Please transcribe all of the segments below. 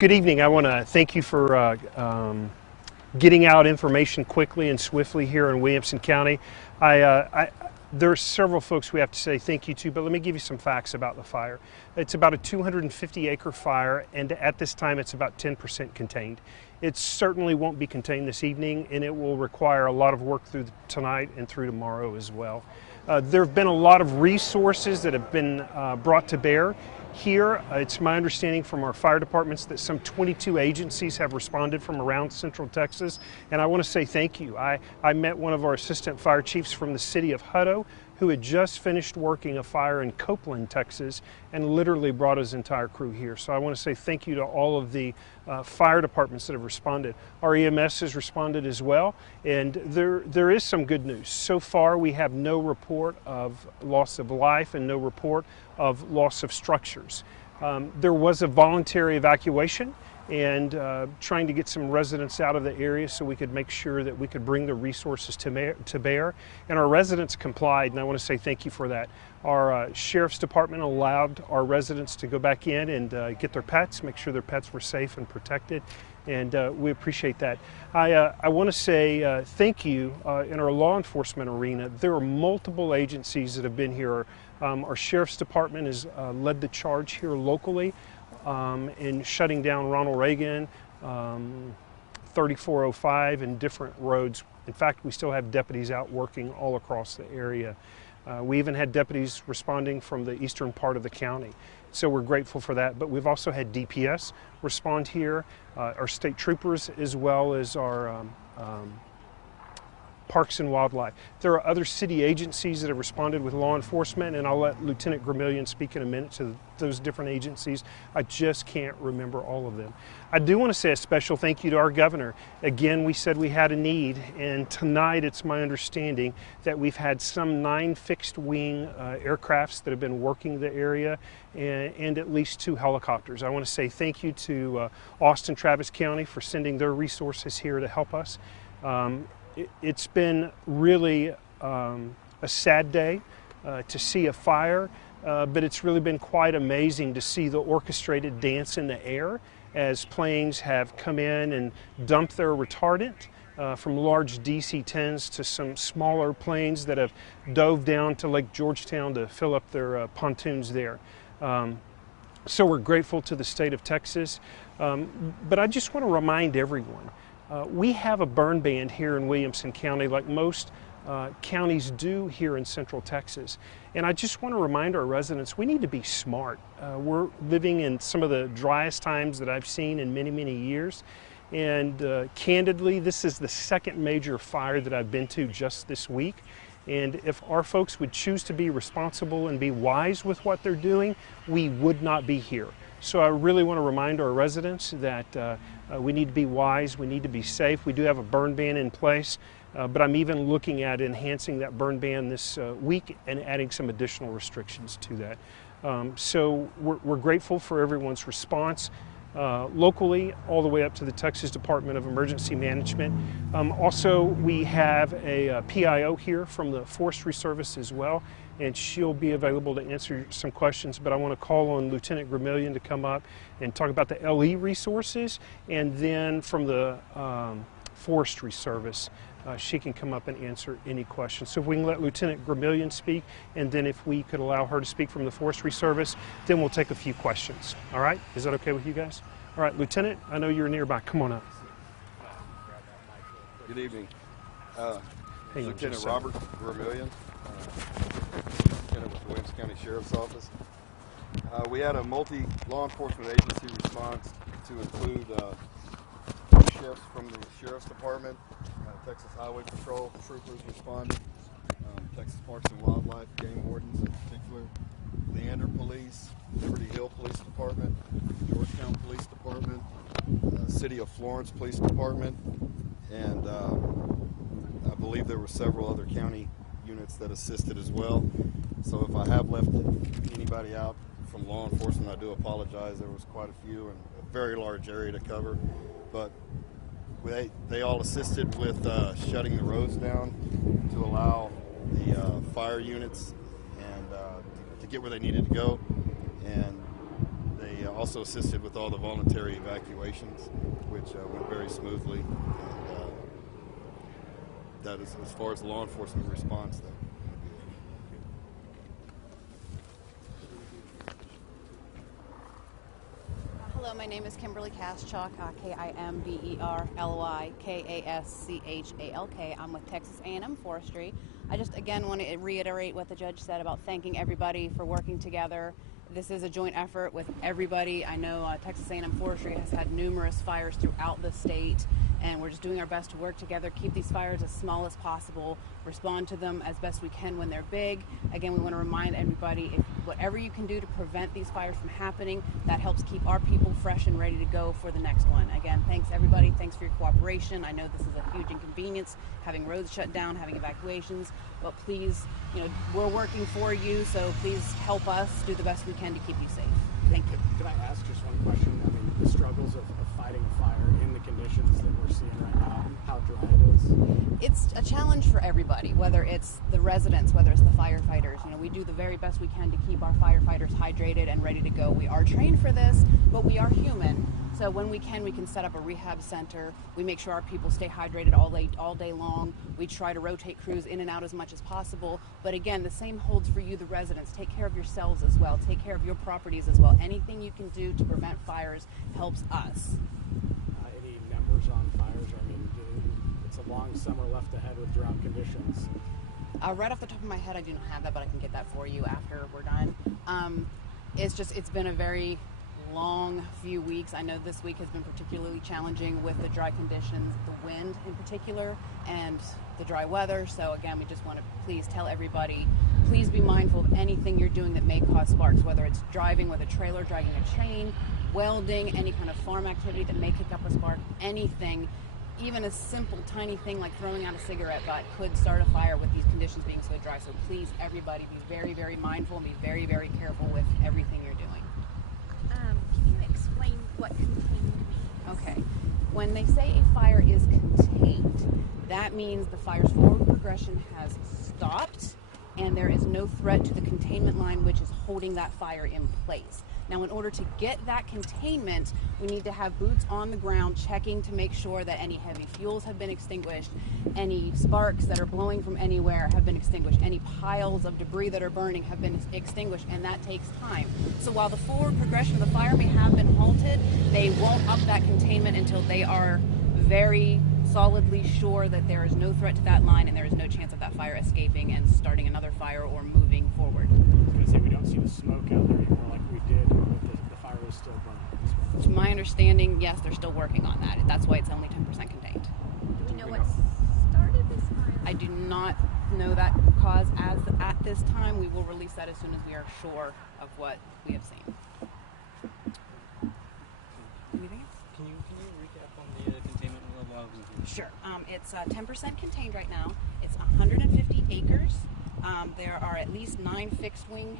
Good evening. I want to thank you for getting out information quickly and swiftly here in Williamson County. There are several folks we have to say thank you to, but let me give you some facts about the fire. It's about a 250-acre fire, and at this time it's about 10% contained. It certainly won't be contained this evening, and it will require a lot of work through tonight and through tomorrow as well. There have been a lot of resources that have been brought to bear here. It's my understanding from our fire departments that some 22 agencies have responded from around Central Texas, and I want to say thank you. I met one of our assistant fire chiefs from the city of Hutto who had just finished working a fire in Copeland, Texas, and literally brought his entire crew here. So I want to say thank you to all of the fire departments that have responded. Our EMS has responded as well, and there is some good news. So far we have no report of loss of life and no report of loss of structures. There was a voluntary evacuation and trying to get some residents out of the area so we could make sure that we could bring the resources to bear. And our residents complied, and I want to say thank you for that. Our Sheriff's Department allowed our residents to go back in and get their pets, make sure their pets were safe and protected, and we appreciate that. I want to say thank you in our law enforcement arena. There are multiple agencies that have been here. Our Sheriff's Department has led the charge here locally in shutting down Ronald Reagan, 3405, and different roads. In fact, we still have deputies out working all across the area. We even had deputies responding from the eastern part of the county. So we're grateful for that. But we've also had DPS respond here, our state troopers, as well as our Parks and Wildlife. There are other city agencies that have responded with law enforcement, and I'll let Lieutenant Gramillion speak in a minute to those different agencies. I just can't remember all of them. I do want to say a special thank you to our governor. Again, we said we had a need, and tonight it's my understanding that we've had some 9 fixed-wing aircrafts that have been working the area, and at least 2 helicopters. I want to say thank you to Austin Travis County for sending their resources here to help us. It's been really a sad day to see a fire, but it's really been quite amazing to see the orchestrated dance in the air as planes have come in and dumped their retardant from large DC-10s to some smaller planes that have dove down to Lake Georgetown to fill up their pontoons there. So we're grateful to the state of Texas, but I just want to remind everyone, we have a burn ban here in Williamson County like most counties do here in Central Texas. And I just want to remind our residents, we need to be smart. We're living in some of the driest times that I've seen in many, many years. And candidly, this is the second major fire that I've been to just this week. And if our folks would choose to be responsible and be wise with what they're doing, we would not be here. So I really want to remind our residents that we need to be wise, we need to be safe. We do have a burn ban in place, but I'm even looking at enhancing that burn ban this week and adding some additional restrictions to that. So we're grateful for everyone's response. Locally, all the way up to the Texas Department of Emergency Management. Also, we have a PIO here from the Forestry Service as well, and she'll be available to answer some questions, but I want to call on Lieutenant Gramillion to come up and talk about the LE resources, and then from the Forestry Service, she can come up and answer any questions. So if we can let Lieutenant Gramillion speak, and then if we could allow her to speak from the Forestry Service, then we'll take a few questions. All right? Is that okay with you guys? All right, Lieutenant, I know you're nearby. Come on up. Good evening. Lieutenant Robert Gramillion, Lieutenant with the Williamson County Sheriff's Office. We had a multi-law enforcement agency response to include sheriffs from the Sheriff's Department, Texas Highway Patrol troopers responded, Texas Parks and Wildlife, game wardens in particular, Leander Police, Liberty Hill Police Department, Georgetown Police Department, City of Florence Police Department, and I believe there were several other county units that assisted as well. So if I have left anybody out from law enforcement, I do apologize. There was quite a few and a very large area to cover, but they all assisted with shutting the roads down to allow the fire units and to get where they needed to go. And they Also assisted with all the voluntary evacuations, which went very smoothly. And that is as far as law enforcement response, though. Hello, my name is Kimberly Kaschalk, Kimberly I'm with Texas AM Forestry. I just again want to reiterate what the judge said about thanking everybody for working together. This is a joint effort with everybody. I know Texas A&M Forestry has had numerous fires throughout the state, and we're just doing our best to work together, keep these fires as small as possible, respond to them as best we can when they're big. Again, we want to remind everybody, if whatever you can do to prevent these fires from happening, that helps keep our people fresh and ready to go for the next one. Again, thanks everybody. Thanks for your cooperation. I know this is a huge inconvenience, having roads shut down, having evacuations, but please, we're working for you, so please help us do the best we can to keep you safe. Thank you. Could I ask just one question? I mean, the struggles of fighting fire in the conditions that we're seeing right now, how dry it is? It's a challenge for everybody, whether it's the residents, whether it's the firefighters. We do the very best we can to keep our firefighters hydrated and ready to go. We are trained for this, but we are human. So when we can set up a rehab center. We make sure our people stay hydrated all day long. We try to rotate crews in and out as much as possible. But again, the same holds for you, the residents. Take care of yourselves as well. Take care of your properties as well. Anything you can do to prevent fires helps us. Any numbers on fires? I mean, it's a long summer left ahead with drought conditions. Right off the top of my head, I do not have that, but I can get that for you after we're done. It's been a very long few weeks. I know this week has been particularly challenging with the dry conditions, the wind in particular, and the dry weather. So again, we just want to please tell everybody, please be mindful of anything you're doing that may cause sparks, whether it's driving with a trailer, dragging a chain, welding, any kind of farm activity that may kick up a spark, anything. Even a simple, tiny thing like throwing out a cigarette butt could start a fire with these conditions being so dry. So please, everybody, be very, very mindful and be very, very careful with everything you're doing. Can you explain what contained means? Okay. When they say a fire is contained, that means the fire's forward progression has stopped and there is no threat to the containment line, which is holding that fire in place. Now, in order to get that containment, we need to have boots on the ground checking to make sure that any heavy fuels have been extinguished, any sparks that are blowing from anywhere have been extinguished, any piles of debris that are burning have been extinguished, and that takes time. So while the forward progression of the fire may have been halted, they won't up that containment until they are very solidly sure that there is no threat to that line and there is no chance of that fire escaping and starting another fire or moving forward. I was going to say, we don't see the smoke out there anymore like we did, but the fire is still burning. To my understanding, yes, they're still working on that. That's why it's only 10% contained. Do we know what started this fire? I do not know that cause at this time. We will release that as soon as we are sure of what we have seen. Anything else? Can you recap on the containment level? Sure. It's 10% contained right now. It's 150 acres. There are at least 9 fixed-wing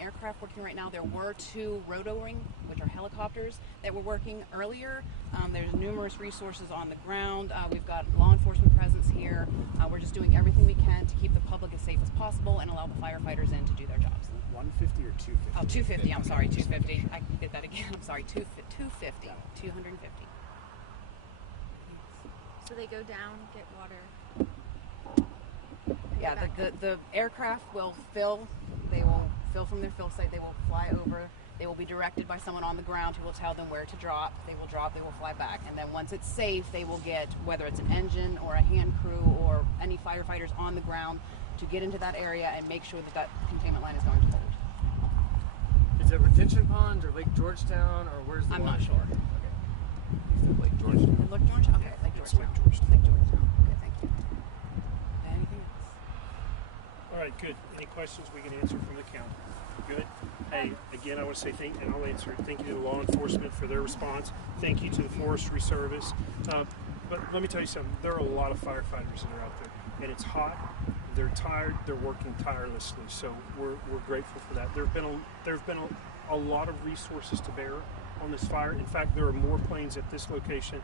aircraft working right now. There were 2 roto-wing, which are helicopters, that were working earlier. There's numerous resources on the ground. We've got law enforcement presence here. We're just doing everything we can to keep the public as safe as possible and allow the firefighters in to do their jobs. 150 or 250? Oh, 250. I'm sorry, 250. I did that again. I'm sorry, 250. 250. So they go down, get water. Yeah, the aircraft will fill. They will fill from their fill site. They will fly over. They will be directed by someone on the ground who will tell them where to drop. They will drop. They will fly back. And then once it's safe, they will get, whether it's an engine or a hand crew or any firefighters on the ground, to get into that area and make sure that that containment line is going to hold. Is it retention ponds or Lake Georgetown or where's the I'm water? not sure. Okay. Lake Georgetown. Lake Georgetown? Okay, Lake Georgetown. Lake Georgetown. Lake Georgetown. Okay, thank you. Anything else? All right, good. Any questions we can answer from the county? Good. Hey, again, I want to say thank you, and I'll answer it. Thank you to law enforcement for their response. Thank you to the Forestry Service. But let me tell you something. There are a lot of firefighters that are out there, and it's hot. They're tired. They're working tirelessly. So we're grateful for that. There have been a lot of resources to bear on this fire. In fact, there are more planes at this location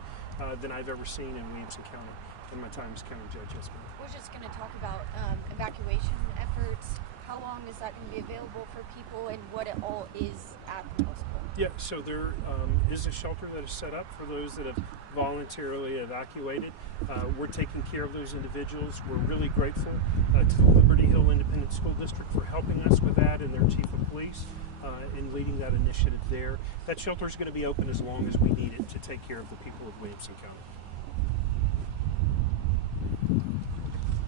than I've ever seen in Williamson County in my time as county judge. Yes, ma'am. We're just going to talk about evacuation efforts. How long is that going to be available for people, and what it all is at the middle school? Yeah, so there is a shelter that is set up for those that have voluntarily evacuated. We're taking care of those individuals. We're really grateful to the Liberty Hill Independent School District for helping us with that, and their chief of police in leading that initiative there. That shelter is going to be open as long as we need it to take care of the people of Williamson County.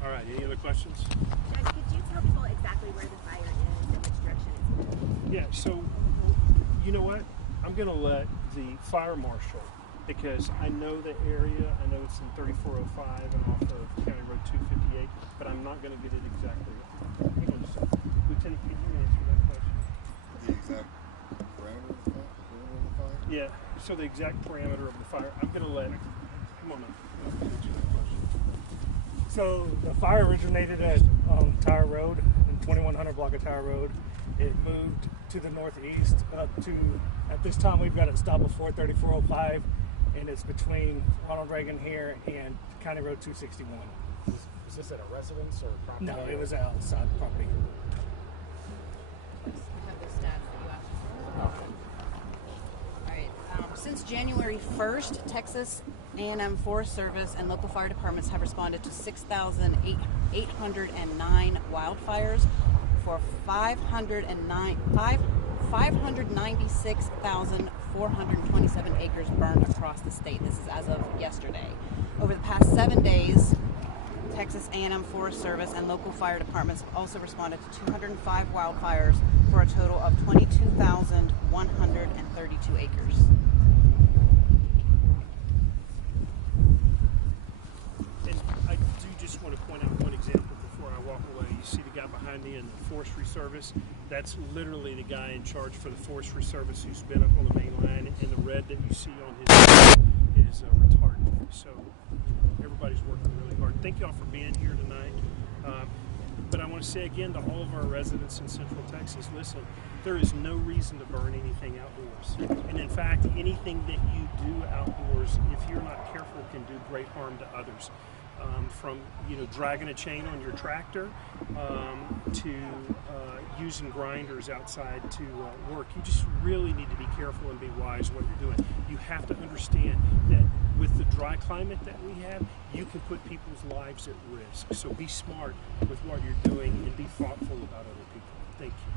All right, any other questions? Guys, could you tell people exactly where the fire is and which direction it's moving? Yeah, so you know what? I'm going to let the fire marshal, because I know the area. I know it's in 3405 and off of County Road 258, but I'm not going to get it exactly. Hang on just a second. Lieutenant, can you answer that question? The exact parameter of the fire? Yeah, so the exact parameter of the fire. I'm going to let, come on up. So the fire originated at Tower Road, in 2100 block of Tower Road. It moved to the northeast up to, at this time we've got it stopped before 3405, and it's between Ronald Reagan here and County Road 261. Was this at a residence or property? No, it was outside property. We have the stats that you asked for. All right. Since January 1st, Texas AM Forest Service and local fire departments have responded to 6,809 wildfires for 596,427 acres burned across the state. This is as of yesterday. Over the past 7 days, Texas AM Forest Service and local fire departments have also responded to 205 wildfires for a total of 22,132 acres. And I do just want to point out one example before I walk away. You see the guy behind me in the Forestry Service? That's literally the guy in charge for the Forestry Service who's been up on the main line, and the red that you see on his is retardant. So everybody's working really hard. Thank y'all for being here tonight. But I want to say again to all of our residents in Central Texas, listen, there is no reason to burn anything outdoors. And in fact, anything that you do outdoors, if you're not careful, can do great harm to others. From dragging a chain on your tractor to using grinders outside to work. You just really need to be careful and be wise what you're doing. You have to understand that with the dry climate that we have, you can put people's lives at risk. So be smart with what you're doing and be thoughtful about other people. Thank you.